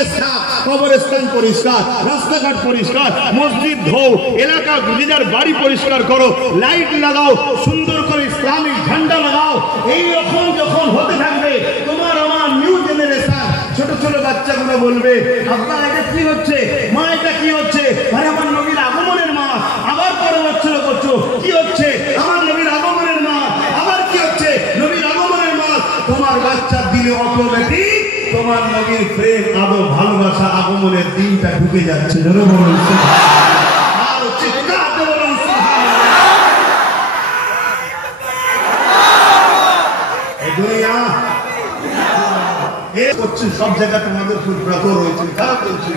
পরিবেশ সাফ, কবরস্থান পরিষ্কার, রাস্তাঘাট পরিষ্কার, মসজিদ ধোও, এলাকা গুজিদার বাড়ি পরিষ্কার করো, লাইট লাগাও, সুন্দর করে ইসলামিক ঝান্ডা লাগাও। এই রকম যখন হতে থাকবে তোমার আমার নিউ জেনারেশন ছোট ছোট বাচ্চাগুলো বলবে আব্বা এটা কি হচ্ছে, মা এটা কি হচ্ছে, আরে আমার নবীর আগমনের মা, আবার পরের বছর করছো কি হচ্ছে, আমার নবীর আগমনের মা, আবার কি হচ্ছে, নবীর আগমনের মা। তোমার বাচ্চার দিলে অটোমেটিক তোমার নবীর প্রেম, আদর, ভালোবাসা, আগমনের দিনটা ঢুকে যাচ্ছে। জোরে বলুন আর চিৎকার দিয়ে বলুন এই দুনিয়া সব জায়গায় তোমাদের ব্রত রয়েছে, খারাপ চলছে,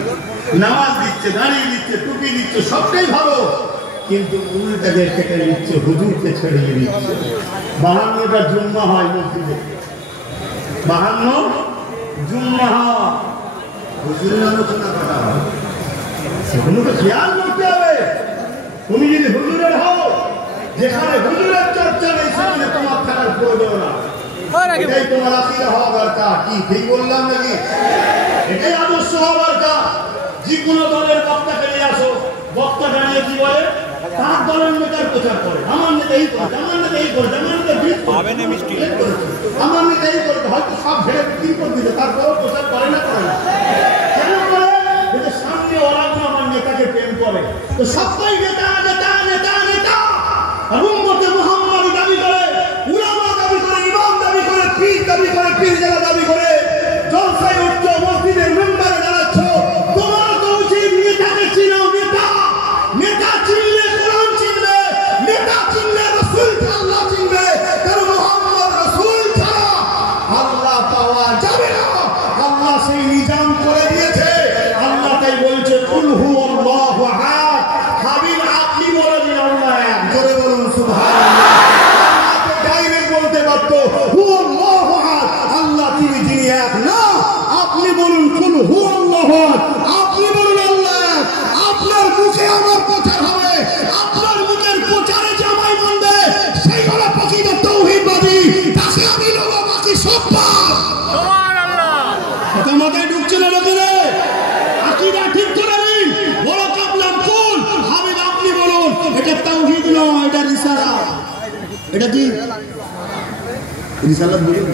নামাজ দিচ্ছে, দাঁড়িয়ে দিচ্ছে, টুপি দিচ্ছে, সবটাই ভালো, কিন্তু উল্টাদের কেটে দিচ্ছে, হুজুরকে ছেড়িয়ে দিচ্ছে। 52টা জুম্মা হয় মসজিদে, 52 জুম্মা হয়, হুজুরের আলোচনা করা হয়, সেগুলো তো খেয়াল করতে হবে। তুমি যদি হুজুরের হও, যেখানে হুজুরের চর্চা নেই সেখানে তোমার থাকার প্রয়োজন না। এটাই তোমার আকিদা হওয়া দরকার। কি ঠিক বললাম নাকি? এটাই আদর্শ হওয়া দরকার। যে কোনো দলের বক্তাকে নিয়ে আসো, বক্তা দাঁড়িয়ে কি বলে, তার দলের নেতার প্রচার করে, আমার নেতা এই করে, আমার নেতা এই করে, আমার নেতা বিট করে, আমার নেতা এই করে, হয়তো সব ঝেড়ে বিক্রি করে দিতে, তারপরেও প্রচার করে না, করে না। কেন করে? সামনে ওরা আমার নেতাকে প্রেম করে, তো সবাই নেতা নেতা নেতা নেতা, উম্মতে মুহাম্মাদি দাবি করে, উলামা দাবি করে, ইমাম দাবি করে, পীর দাবি করে, পীরজাদা দাবি করে, জলসায় উঠছো, মসজিদের মেম্বারে দাঁড়াচ্ছ, তোমার তো উচিত নেতাকে চিনাও। নেতা নেতা চিনলে কোরআন চিনবে, নেতা চিনলে রাসূল আল্লাহ চিনবে, কারণ মুহাম্মদ রাসূল ছাড়া আল্লাহ পাওয়া যাবে না। আল্লাহ সেই নিজাম করে দিয়েছে। আল্লাহ তাই বলছে কুল হুয়াল্লাহু আহাদ, হাবিব আপনি বলে দিন আল্লাহ এক, জোরে বলুন সুবহানাল্লাহ। ডাইরেক্ট বলতে পারতো হুয়াল্লাহু আহাদ, আল্লাহ তিনি যিনি এক না, আপনি বলুন কুল হুয়াল্লাহু আহাদ, আপনি বলুন আল্লাহ এক। আপনার মুখে আমার প্রচার হবে, আপনার মুখের প্রচারে জামাই মানবে, সেই হলো প্রকৃত তাওহীদবাদী, তাকে আমি লোক বাকি সব পাপ। সুবহানাল্লাহ। কথা মাথায় ঢুকছে না লোকেরা? আকীদা ঠিক করে নিন। বড় কাবলাম কুল, হাবিব আপনি বলুন, এটা তাওহীদ নয়, এটা রিসালাত। এটা কি রিসালাত বলুন?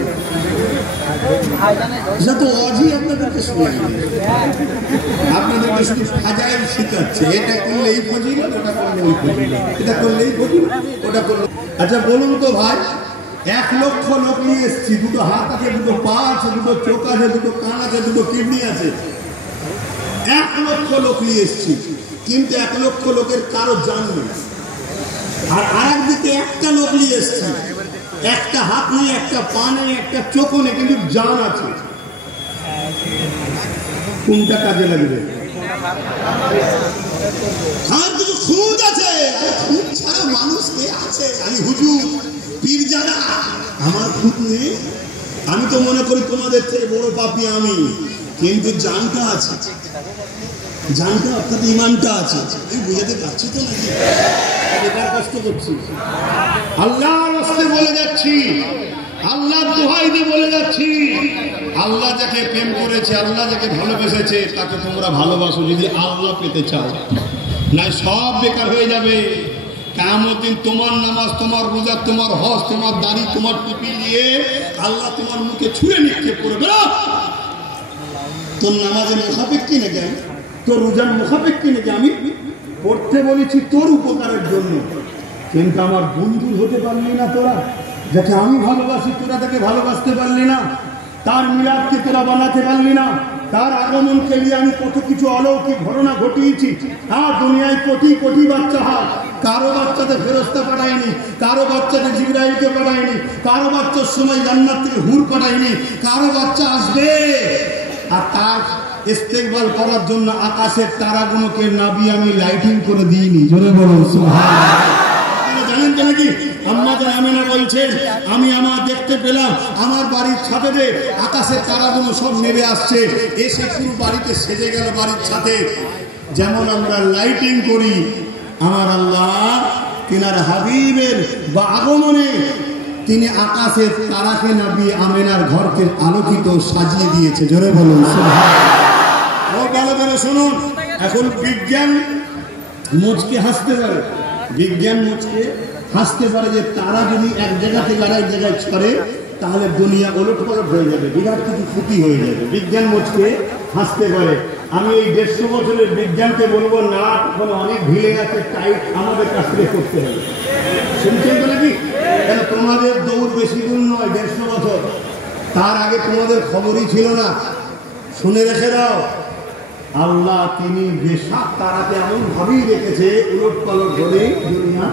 এটা তো অজি আপনাদেরকে শোনাই, আপনাদেরকে শুধু ফাজাইল শিখাচ্ছে, এটা করলে এই ফজিলত, ওটা করলে ওই ফজিলত, এটা করলে এই ফজিলত, ওটা করলে। আচ্ছা বলুন তো ভাই, 1 লক্ষ লোক নিয়ে এসছি, দুটো হাত আছে, দুটো পা আছে, দুটো চোখ আছে, দুটো কান আছে, দুটো কিডনি আছে, 1 লক্ষ লোক নিয়ে এসছি, কিন্তু 1 লক্ষ লোকের কারো জান নেই। আর আরেকদিকে একটা লোক নিয়ে এসছি, একটা হাত নেই, একটা পা নেই, একটা চোখ নেই, কিন্তু জান আছে। কোনটা কাজে লাগবে? আমার কিছু খুদ আছে, খুদ ছাড়া মানুষ কে আছে? আমি হুজুর, পীরজাদা, আমার খুদ নেই। আমি তো মনে করি তোমাদের থেকে বড় পাপী আমি, কিন্তু জানটা আছে, জানটা অর্থাৎ ইমানটা আছে। আমি বুঝাতে পারছি তো নাকি? এটার কষ্ট করছি, আল্লাহর রাস্তায় বলে যাচ্ছি, আল্লাহর দোহাই দিয়ে বলে যাচ্ছি, আল্লাহ যাকে প্রেম করেছে, আল্লাহ যাকে ভালোবেসেছে, তাকে তোমরা ভালোবাসো যদি আল্লাহ পেতে চাও, নাই সব বেকার হয়ে যাবে। কিয়ামতের দিন তোমার নামাজ, তোমার রোজা, তোমার হজ, তোমার দাড়ি, তোমার টুপি নিয়ে আল্লাহ তোমার মুখে ছুঁড়ে নিক্ষেপ করবে। তোর নামাজের মুখাপেক কি নাকি, তোর রোজার মুখাপেক কি নাকি? আমি পড়তে বলেছি তোর উপকারের জন্য, কিন্তু আমার বন্ধু হতে পারলি না তোরা, যাকে আমি ভালোবাসি তোরা তাকে ভালোবাসতে পারলি না, তার মিলাদকে তোরা বানাতে পারলি না, তার আগমনকে নিয়ে আমি কত কিছু অলৌকিক ঘটনা ঘটিয়েছি। আর দুনিয়ায় কোটি কোটি বাচ্চা হয়, কারো বাচ্চাতে ফেরেশতা পাঠায়নি, কারো বাচ্চাতে জিবরাইলকে পাঠায়নি, কারো বাচ্চার সময় জান্নাত থেকে হুর পাঠায়নি, কারো বাচ্চা আসবে। আর তার ইস্তেকবাল করার জন্য আকাশের তারাগুলোকে নাবি আমি লাইটিং করে দিইনি, জোরে বলুন সুবহানাল্লাহ। জানেন তো নাকি? আম্মা জান আমিনা বলছেন, আমি আমার দেখতে পেলাম আমার বাড়ির ছাদে আকাশের তারাগুলো সব নেমে আসছে, এসে পুরো বাড়িতে সেজে গেল বাড়ির ছাদে। যেমন আমরা লাইটিং করি, আমার আল্লাহ তিনার হাবিবের বা আগমনে তিনি আকাশের তারাকে নাবি আমিনার ঘরকে আলোকিত সাজিয়ে দিয়েছে, জোরে বলুন সুবহানাল্লাহ। ভালো করে শুনুন। এখন বিজ্ঞান মুচকে হাসতে পারে, বিজ্ঞান মুচকে হাসতে পারে যে তারা যদি এক জায়গা থেকে আরেক জায়গায় ছড়ে তাহলে দুনিয়া ওলট পালট হয়ে যাবে, বিরাট কিছু ক্ষতি হয়ে যাবে। বিজ্ঞান মুচকে হাসতে পারে। আমি এই 150 বছরের বিজ্ঞানকে বলবো না, এখন অনেক ঢিলে আছে, টাইট আমাদের কাছ থেকে করতে হবে। শুনছেন তো নাকি? কেন তোমাদের দৌড় বেশি দূর নয়, 150 বছর। তার আগে তোমাদের খবরই ছিল না। শুনে রেখে দাও, আল্লাহ তিনি বেশাক তারাকে এমন ভাবেই রেখেছে উলট পালট হলে দুনিয়া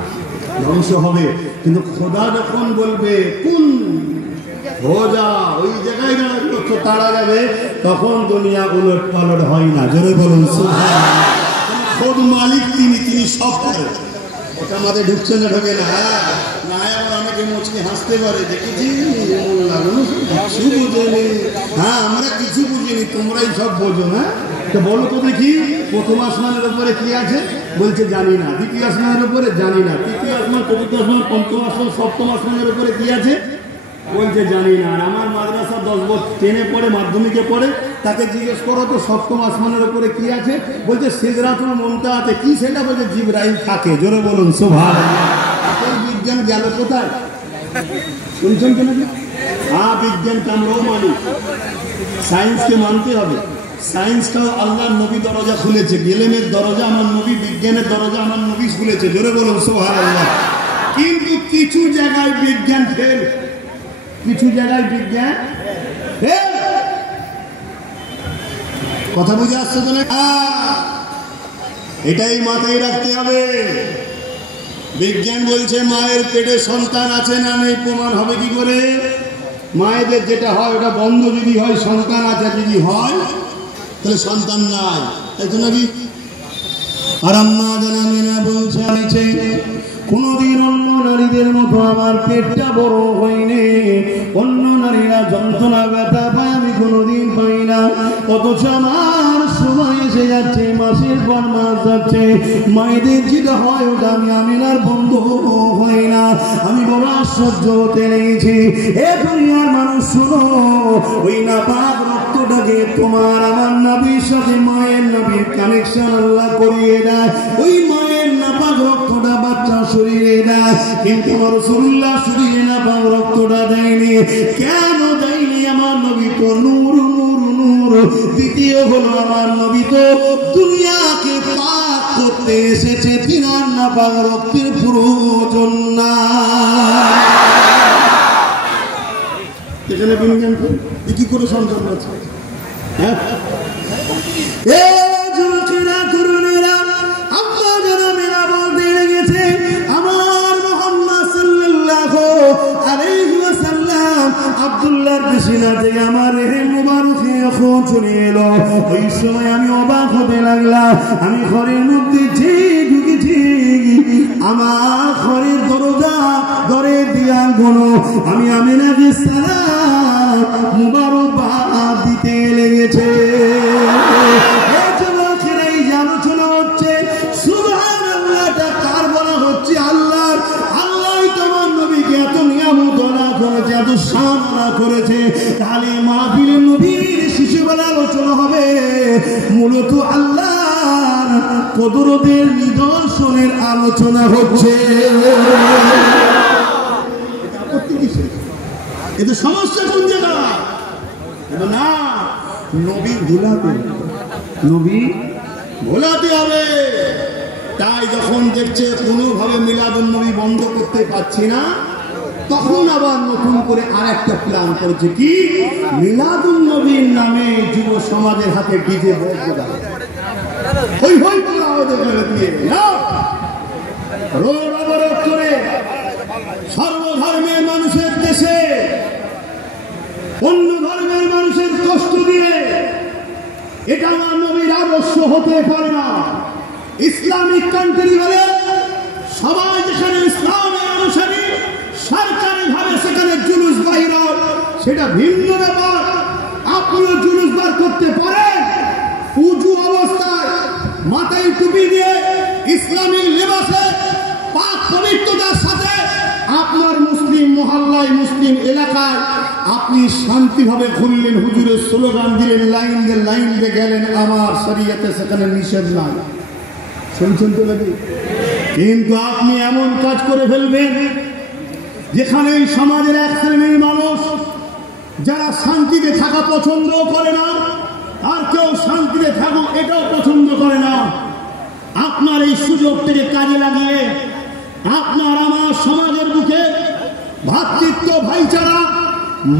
ধ্বংস হবে। কিন্তু খোদা যখন বলবে কোন হো যা, ওই জায়গায় যখন তারা যাবে তখন দুনিয়া উলট পালট হয় না। জোরে বলুন সুবহানাল্লাহ। খোদ মালিক তিনি, তিনি সব করেন। ওটা আমাদের ঢুকছে না, ঢোকে না। না আবার অনেকে মুচকে হাসতে পারে, দেখেছি কিছু বুঝেনি। হ্যাঁ, আমরা কিছু বুঝিনি, তোমরাই সব বোঝো। হ্যাঁ, তো বলো তো দেখি, প্রথম আসমানের উপরে কি আছে? বলছে জানি না। দ্বিতীয় আসমানের উপরে জানি না। তৃতীয় আসমান, চতুর্থ আসমান, পঞ্চম আসমান, সপ্তম আসমানের উপরে কি আছে? বলছে জানি না। আর আমার মাদ্রাসা 10 বছর 10-এ পড়ে, মাধ্যমিকে পড়ে, তাকে জিজ্ঞেস করো তো সপ্তম আসমানের উপরে কি আছে? বলছে সিদরাতুল মুনতাহাতে। কি সেটা? বলছে জিবরাইল থাকে। জোরে বলুন সুবহানাল্লাহ। এখন বিজ্ঞান গেল কোথায়? শুনছেন তো নাকি? হ্যাঁ, বিজ্ঞানকে আমরাও মানি, সায়েন্সকে মানতে হবে। সায়েন্সটাও আল্লাহর নবী দরজা খুলেছে, জ্ঞানের দরজা আমার নবী, বিজ্ঞানের দরজা আমার নবী খুলেছে। জোরে বলুন সুবহানাল্লাহ। কিন্তু কিছু জায়গায় বিজ্ঞান ফেল, কিছু জায়গায় বিজ্ঞান ফেল। কথা বুঝে আসছে তো না? এটাই মাথায় রাখতে হবে। বিজ্ঞান বলছে মায়ের পেটে সন্তান আছে না নেই প্রমাণ হবে কি করে? মায়েদের যেটা হয় ওটা বন্ধ যদি হয়, সন্তান আছে যদি হয় তাহলে সন্তান নাই, তাই তো নাকি? আর আম্মা জানা বলছে আমি চাই কোনদিন অন্য নারীদের মতো আমার পেটটা বড় হয়নি। অন্য নারীরা যন্ত্রণা ব্যথা পায়, আমি কোনোদিন পাই না। অথচ আমার সময় এসে যাচ্ছে, মাসের পর মাস যাচ্ছে, মায়েদের যেটা হয় ওটা আমি আমিনার বন্ধ হয় না। আমি বড় আশ্চর্য হতে লেগেছি। এ দুনিয়ার মানুষ শোনো, ওই নাপাক রক্তটাকে তোমার আমার নবীর সাথে মায়ের নবীর কানেকশন আল্লাহ করিয়ে দেয়। ওই মায়ের নাপাক রক্তটা বাচ্চা শরীরে দেয়, কিন্তু রাসূলুল্লাহ শরীরে নাপাক রক্তটা দেয়নি। কেন দেয়নি? আমার নবী তো নূর নূর নূর। দ্বিতীয় হলো আমার নবী তো দুনিয়াকে পাক করতে এসেছে, তিনার নাপাক রক্তের প্রয়োজন না। এখানে বিজ্ঞান কি করে সন্তান আছে? হ্যাঁ, আব্দুল্লাহর পিছনে থেকে আমার রেহেম মুবারক এখন চলে এলো। ওই সময় আমি অবাক হতে লাগলাম। আমি ঘরের মধ্যে যে ঢুকেছি, আমার ঘরের দরজা ঘরে দেয়াল গুলো আমি আমিনাকে সালাম মুবারকবাদ দিতে লেগেছে। এই আলোচনা হচ্ছে সুবহানাল্লাহটা কার বলা হচ্ছে? আল্লাহর। আল্লাহ তোমার নবীকে এত নিয়ামত করেছে, এত সামনা করেছে। তাহলে মাহফিলে নবীর শিশুবেলা আলোচনা হবে মূলত আল্লাহর কুদরতের নিদর্শনের আলোচনা হচ্ছে। এতে সমস্যা কোন জায়গায়? না, নবী ভুলাতে, নবী ভোলাতে হবে। তাই যখন দেখছে কোনোভাবে মিলাদুন নবী বন্ধ করতে পারছি না, তখন আবার নতুন করে আরেকটা প্ল্যান করেছে। কি? মিলাদুন নবীর নামে যুব সমাজের হাতে ডিজে বক্স হই হই দিয়ে রোড অবরোধ করে সর্বধর্মের মানুষের দেশে অন্য ধর্মের মানুষের কষ্ট দিয়ে, এটা আমার নবীর আদর্শ হতে পারে না। ইসলামিক কান্ট্রি হলে সবাই যেখানে ইসলামের অনুসারী, সরকারি ভাবে সেখানে জুলুস বাহির হয়, সেটা ভিন্ন ব্যাপার। আপনিও জুলুস বার করতে পারেন উজু অবস্থায়, মাথায় টুপি দিয়ে, ইসলামী লেবাসে, পাক পবিত্রতার সাথে আপনার মুসলিম মহল্লায়, মুসলিম এলাকায় আপনি শান্তিভাবে ঘুরলেন, হুজুরের স্লোগান দিলেন, লাইন দিয়ে গেলেন, আমার শরীয়তে সেখানে নিষেধ নাই। শুনছেন তো নাকি? কিন্তু আপনি এমন কাজ করে ফেলবেন যেখানে এই সমাজের এক শ্রেণীর মানুষ যারা শান্তিতে থাকা পছন্দ করে না, আর কেউ শান্তিতে থাকুক এটাও পছন্দ করে না, আপনার এই সুযোগটাকে কাজে লাগিয়ে আপনার আমার সমাজের বুকে ভ্রাতৃত্ব, ভাইচারা,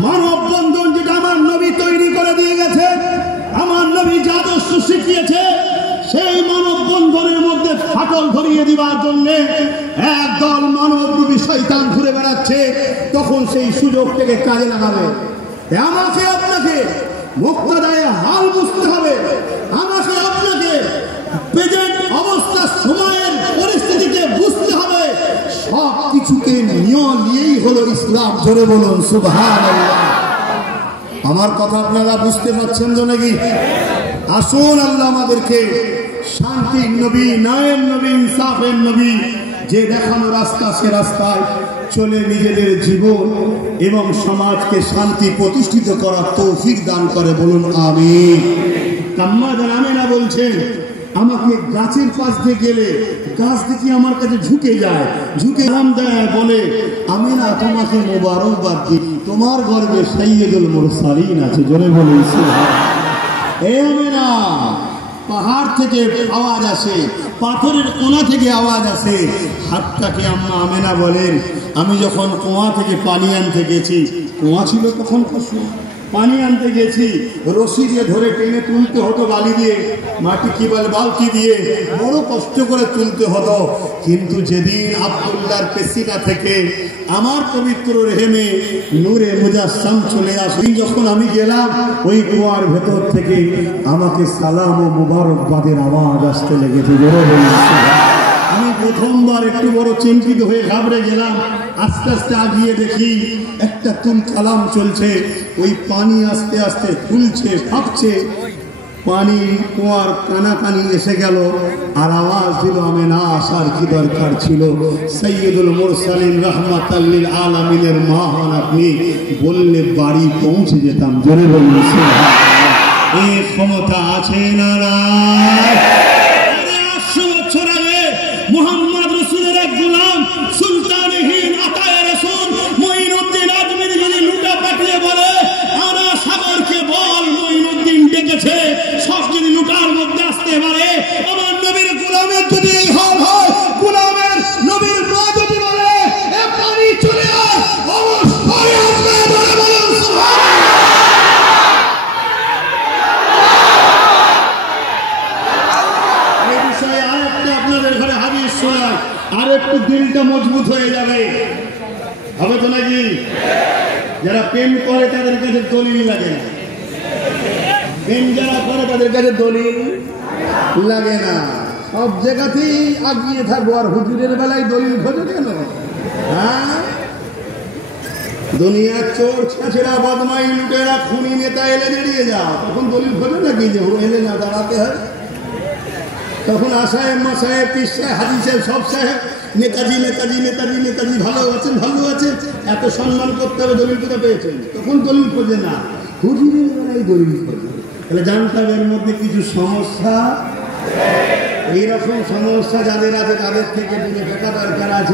মানববন্ধন যেটা আমার নবী তৈরি করে দিয়ে গেছে, আমার নবী যে আদর্শ শিখিয়েছে, সেই মানববন্ধনের মধ্যে ফাটল ধরিয়ে দেওয়ার জন্য একদল মানবরূপী শয়তান ঘুরে বেড়াচ্ছে। তখন সেই সুযোগটাকে কাজে লাগাবে। আমাকে আপনাকে মুক্তাদায়ে হাল বুঝতে হবে, আমাকে আপনাকে প্রেজেন্ট অবস্থা সময়ের পরিস্থিতিকে বুঝতে হবে। সব কিছুকে নিয়েই হলো ইসলাম। জোরে বলুন সুবহানাল্লাহ। আমার কথা আপনারা বুঝতে পারছেন তো নাকি? আসুন আল্লাহ আমাদেরকে শান্তির নবী, ন্যায়ের নবী, ইনসাফের নবী যে দেখানো রাস্তা, সে রাস্তায় চলে নিজেদের জীবন এবং সমাজকে শান্তি প্রতিষ্ঠিত করার তৌফিক দান করে। বলুন আমিন। আম্মা জান আমেনা বলছেন, আমাকে গাছের পাশ দিয়ে গেলে গাছ দেখি আমার কাছে ঝুঁকে যায়, ঝুঁকে নাম দেয়, বলে আমিনা তোমাকে মোবারকবাদ দিই, তোমার গর্বে সাইয়্যিদুল মুরসালিন আছে। জোরে বলুন সুবহানাল্লাহ। এ আমিনা, পাহাড় থেকে আওয়াজ আসে, পাথরের কোণা থেকে আওয়াজ আসে। হাতটাকে আম্মা আমেনা বলেন, আমি যখন কুয়া থেকে পানি আনতে গেছি, কুয়া ছিল তখন পানি আনতে গেছি, রশি দিয়ে ধরে টেনে তুলতে হতো, বালি দিয়ে, মাটি কি বলে, বালতি দিয়ে বড় কষ্ট করে তুলতে হতো। কিন্তু যেদিন আব্দুল্লাহর পেশিনা থেকে আমার পবিত্র রেহেমে নূরে মুজাসসাম চলে আসে, যখন আমি গেলাম, ওই কুয়ার ভেতর থেকে আমাকে সালাম ও মুবারকবাদের আওয়াজ আসতে লেগেছে। আমি প্রথমবার একটু বড় চিন্তিত হয়ে ঘাবড়ে গেলাম। আস্তে আস্তে আগিয়ে দেখি একটা তুল কালাম চলছে, ওই পানি আস্তে আস্তে ফুলছে, ফাঁপছে, পানি কুয়ার কানাকানি এসে গেল, আর আওয়াজ দিল, আমেনা আসার কি দরকার ছিল? সাইয়্যিদুল মুরসালিন রাহমাতাল লিল আলামিনের মা হন আপনি, বললে বাড়ি পৌঁছে যেতাম। জোরে বলুন সুবহানাল্লাহ। এই ক্ষমতা আছে না নাই? 800 বছর আগে মুহাম্মদ রাসূলের এক গোলাম সুলতানে হিন্দ আতায়ে রাসূল মুঈনুদ্দিন আজমিরি যদি লুটা পাঠিয়ে বলে, আনা সাগরকে বল মুঈনুদ্দিন ডেকেছে, সব যদি লুটার মধ্যে আসতে পারে, আমার নবীর গোলামের যদি এই হাল হয়, গোলামের নবীর মা যদি বলে এ পানি চলে আয়, অবশ্যই আসবে। বলে বলুন সুবহানাল্লাহ। এই বিষয়ে আরেকটা আপনাদের ঘরে হাদিস শোনায়, আর একটু দিলটা মজবুত হয়ে যাবে। হবে তো নাকি? যারা প্রেম করে তাদের কাছে দলিল লাগে না, প্রেম যারা করে তাদের কাছে দলিল লাগে না। সব জায়গাতেই আগিয়ে থাকবো, আর হুজুরের বেলায় দলিল খোঁজো কেন? হ্যাঁ, দুনিয়ার চোর, ছেঁচড়া, বদমাই, লুটেরা, খুনি নেতা এলে বেরিয়ে যাও, তখন দলিল খোঁজো নাকি যে এলে না দাঁড়াতে হয়? তখন আসাহেব, মাসাহেব, পীর সাহেব, হাজি সাহেব, সব সাহেব নেতাজি নেতাজি নেতাজি নেতাজি, ভালো আছেন ভালো আছেন, এত সম্মান করতে হবে, দলিল কোথা পেয়েছেন? তখন দলিল খোঁজে না, হুজুরের বেলায় দলিল খোঁজে। তাহলে জানতে হবে এর মধ্যে কিছু সমস্যা। এইরকম সমস্যা যাদের আছে তাদের থেকে দূরে থাকা দরকার আছে।